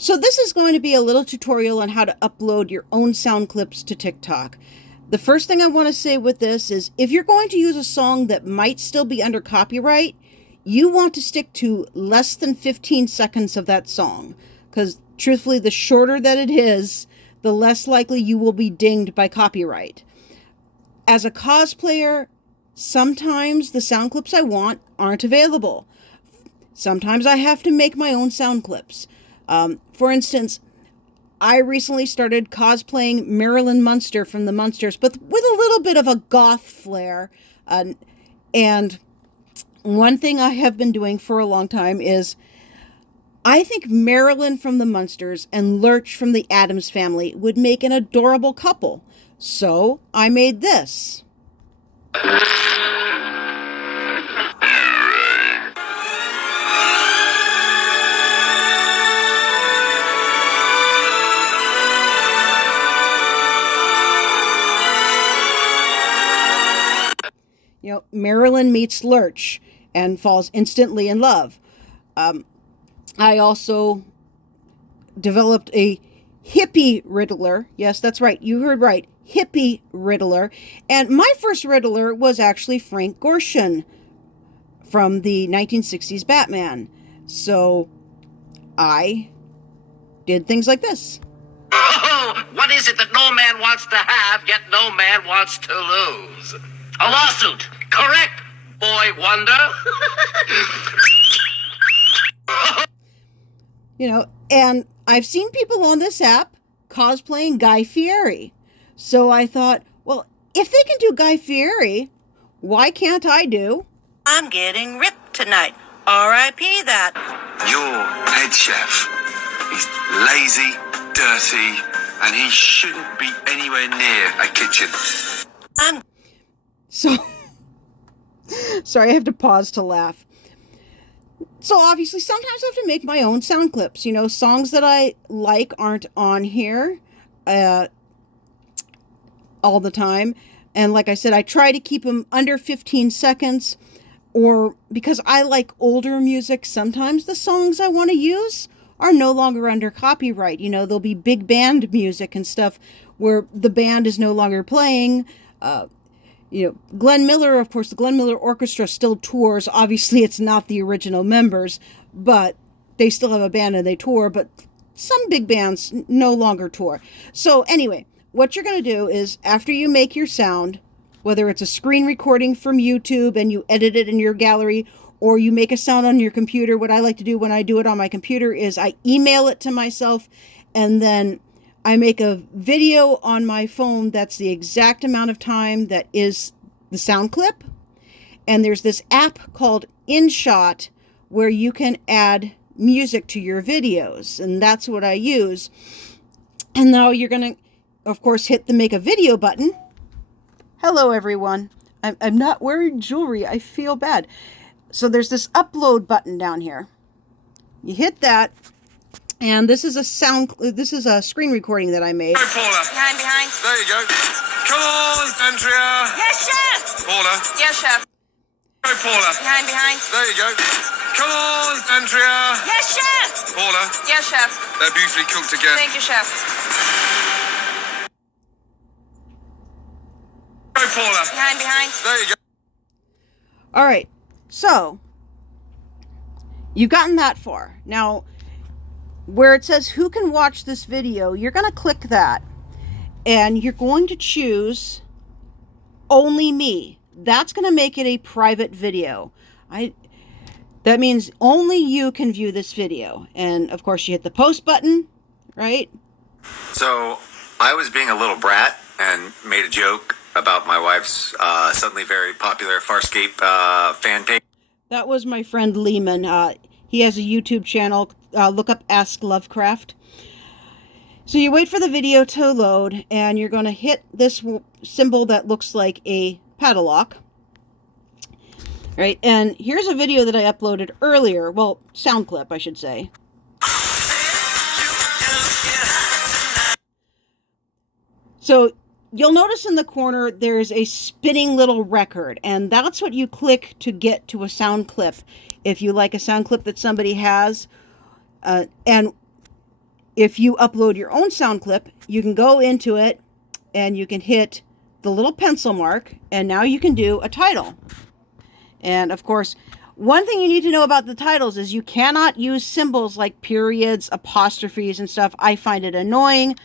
So this is going to be a little tutorial on how to upload your own sound clips to TikTok. The first thing I want to say with this is if you're going to use a song that might still be under copyright, you want to stick to less than 15 seconds of that song. Because truthfully, the shorter that it is, the less likely you will be dinged by copyright. As a cosplayer, sometimes the sound clips I want aren't available. Sometimes I have to make my own sound clips. For instance, I recently started cosplaying Marilyn Munster from the Munsters, but with a little bit of a goth flair. And one thing I have been doing for a long time is I think Marilyn from the Munsters and Lurch from the Addams Family would make an adorable couple. So I made this. You know, Marilyn meets Lurch and falls instantly in love. I also developed a hippie Riddler. Yes, that's right. You heard right. Hippie Riddler. And my first Riddler was actually Frank Gorshin from the 1960s Batman. So I did things like this. Oh, what is it that no man wants to have, yet no man wants to lose? A lawsuit. Correct, boy wonder. You know, and I've seen people on this app cosplaying Guy Fieri. So I thought, well, if they can do Guy Fieri, why can't I do? I'm getting ripped tonight. R.I.P. that. Your head chef is lazy, dirty, and he shouldn't be anywhere near a kitchen. So, sorry, I have to pause to laugh. So obviously, sometimes I have to make my own sound clips. You know, songs that I like aren't on here all the time. And like I said, I try to keep them under 15 seconds. Or because I like older music, sometimes the songs I want to use are no longer under copyright. You know, there'll be big band music and stuff where the band is no longer playing. You know, Glenn Miller, of course, the Glenn Miller Orchestra still tours. Obviously, it's not the original members, but they still have a band and they tour. But some big bands no longer tour. So anyway, what you're going to do is after you make your sound, whether it's a screen recording from YouTube and you edit it in your gallery, or you make a sound on your computer, what I like to do when I do it on my computer is I email it to myself and then I make a video on my phone that's the exact amount of time that is the sound clip. And there's this app called InShot where you can add music to your videos. And that's what I use. And now you're going to, of course, hit the make a video button. Hello, everyone. I'm not wearing jewelry. I feel bad. So there's this upload button down here. You hit that. And this is a screen recording that I made. Go, Paula. Behind. There you go. Come on, Andrea. Yes, chef. Paula. Yes, chef. Go, Paula. Behind. There you go. Come on, Andrea. Yes, chef. Paula. Yes, chef. They're beautifully cooked again. Thank you, chef. Go, Paula. Behind. There you go. All right. So you've gotten that far. Now, where it says who can watch this video, you're going to click that and you're going to choose only me. That's going to make it a private video. That means only you can view this video. And of course you hit the post button, right? So I was being a little brat and made a joke about my wife's suddenly very popular Farscape fan page. That was my friend Lehman. He has a YouTube channel. Look up Ask Lovecraft. So you wait for the video to load, and you're going to hit this symbol that looks like a padlock. Right, and here's a video that I uploaded earlier. Well, sound clip, I should say. So you'll notice in the corner there's a spinning little record, and that's what you click to get to a sound clip. If you like a sound clip that somebody has, and if you upload your own sound clip, you can go into it and you can hit the little pencil mark, and now you can do a title. And of course, one thing you need to know about the titles is you cannot use symbols like periods, apostrophes, and stuff. I find it annoying.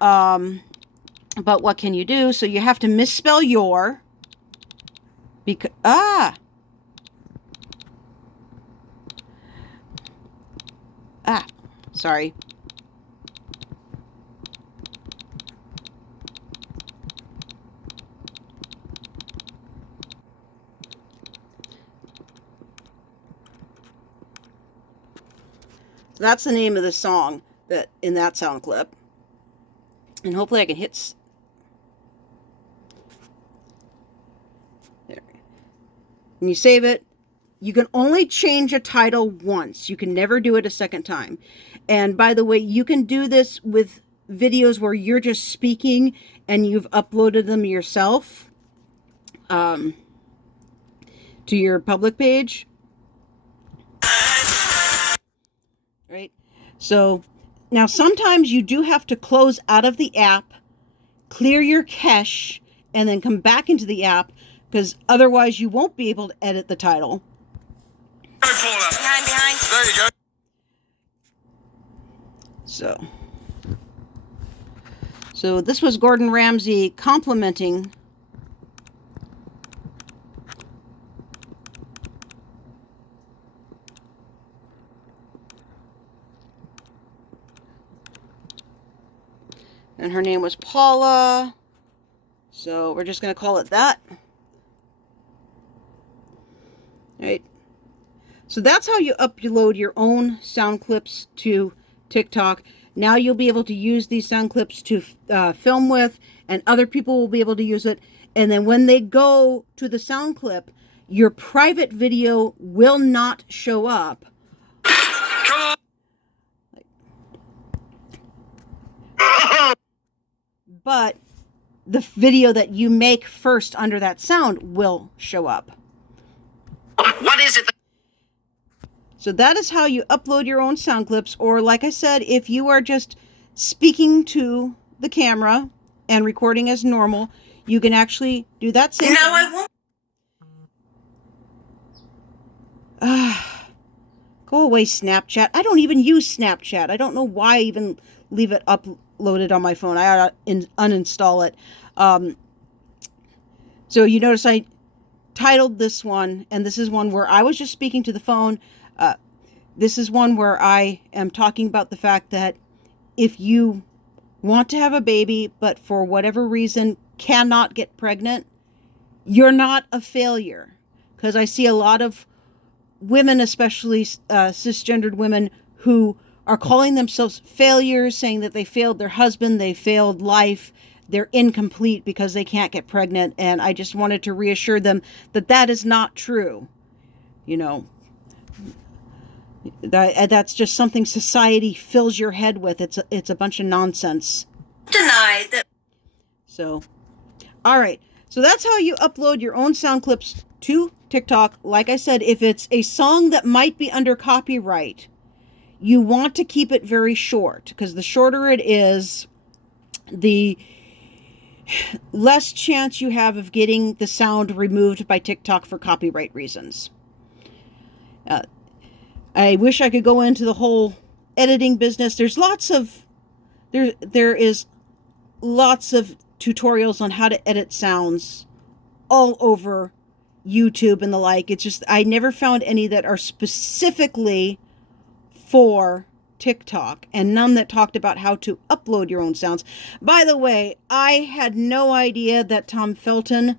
But what can you do? So you have to misspell your. Sorry. So that's the name of the song that in that sound clip. And hopefully I can hit there. And you save it. You can only change a title once. You can never do it a second time. And by the way, you can do this with videos where you're just speaking and you've uploaded them yourself to your public page. Right? So now sometimes you do have to close out of the app, clear your cache, and then come back into the app, because otherwise you won't be able to edit the title. Behind. There you go. So this was Gordon Ramsay complimenting and her name was Paula, so we're just going to call it that. Right. So that's how you upload your own sound clips to TikTok. Now you'll be able to use these sound clips to film with, and other people will be able to use it. And then when they go to the sound clip, your private video will not show up. Come on. But the video that you make first under that sound will show up. What is it? So that is how you upload your own sound clips. Or like I said, if you are just speaking to the camera and recording as normal, you can actually do that same thing. I won't. Go away, Snapchat. I don't even use Snapchat. I don't know why I even leave it uploaded on my phone. I ought to uninstall it. So you notice I titled this one, and this is one where I was just speaking to the phone. This is one where I am talking about the fact that if you want to have a baby, but for whatever reason cannot get pregnant, you're not a failure. Because I see a lot of women, especially cisgendered women, who are calling themselves failures, saying that they failed their husband, they failed life, they're incomplete because they can't get pregnant. And I just wanted to reassure them that that is not true. You know, that's just something society fills your head with. It's a bunch of nonsense. Deny that. So, all right. So that's how you upload your own sound clips to TikTok. Like I said, if it's a song that might be under copyright, you want to keep it very short, because the shorter it is, the less chance you have of getting the sound removed by TikTok for copyright reasons. I wish I could go into the whole editing business. There is lots of tutorials on how to edit sounds all over YouTube and the like. It's just, I never found any that are specifically for TikTok, and none that talked about how to upload your own sounds. By the way, I had no idea that Tom Felton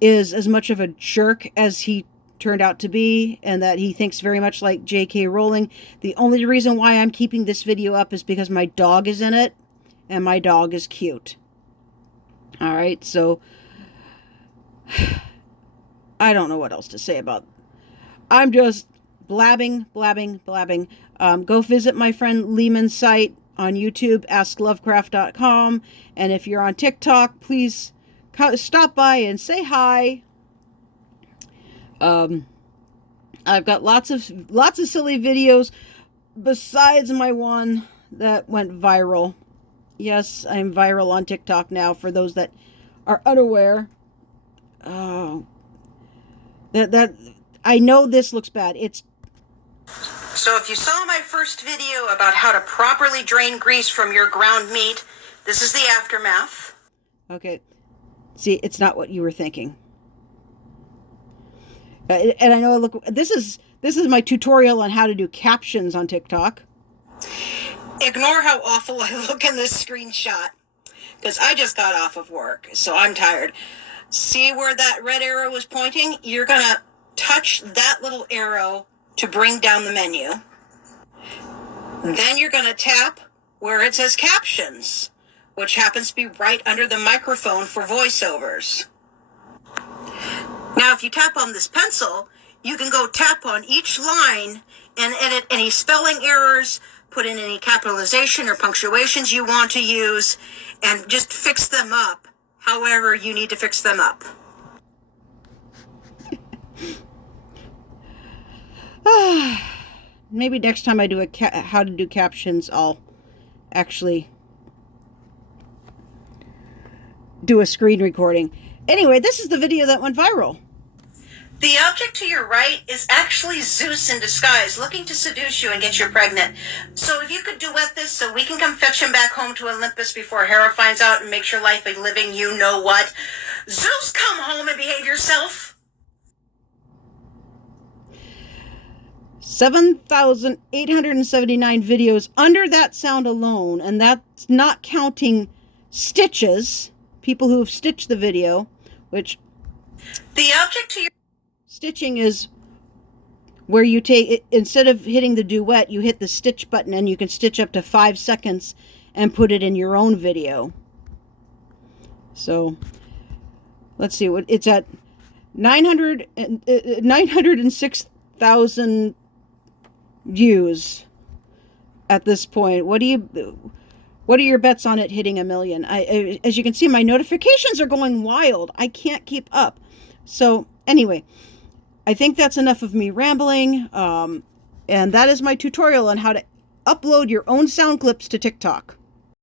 is as much of a jerk as he turned out to be, and that he thinks very much like J.K. Rowling. The only reason why I'm keeping this video up is because my dog is in it, and my dog is cute. Alright, so I don't know what else to say about it. I'm just blabbing. Go visit my friend Lehman's site on YouTube, asklovecraft.com, and if you're on TikTok, please stop by and say hi. I've got lots of silly videos besides my one that went viral. Yes, I'm viral on TikTok now, for those that are unaware. Oh, that I know this looks bad. It's So if you saw my first video about how to properly drain grease from your ground meat, this is the aftermath. okay. See, it's not what you were thinking. And I know, look, this is my tutorial on how to do captions on TikTok. Ignore how awful I look in this screenshot, because I just got off of work, so I'm tired. See where that red arrow is pointing? You're going to touch that little arrow to bring down the menu. Then you're going to tap where it says captions, which happens to be right under the microphone for voiceovers. Now, if you tap on this pencil, you can go tap on each line and edit any spelling errors, put in any capitalization or punctuations you want to use, and just fix them up however you need to fix them up. Maybe next time I do how to do captions, I'll actually do a screen recording. Anyway, this is the video that went viral. The object to your right is actually Zeus in disguise, looking to seduce you and get you pregnant. So if you could duet this so we can come fetch him back home to Olympus before Hera finds out and makes your life a living you-know-what. Zeus, come home and behave yourself. 7,879 videos under that sound alone, and that's not counting stitches, people who have stitched the video, which The object to your stitching is where you take, instead of hitting the duet, you hit the stitch button and you can stitch up to 5 seconds and put it in your own video. So let's see what it's at. 906,000 views at this point. What are your bets on it hitting 1 million? As you can see, my notifications are going wild. I can't keep up. So anyway, I think that's enough of me rambling. And that is my tutorial on how to upload your own sound clips to TikTok.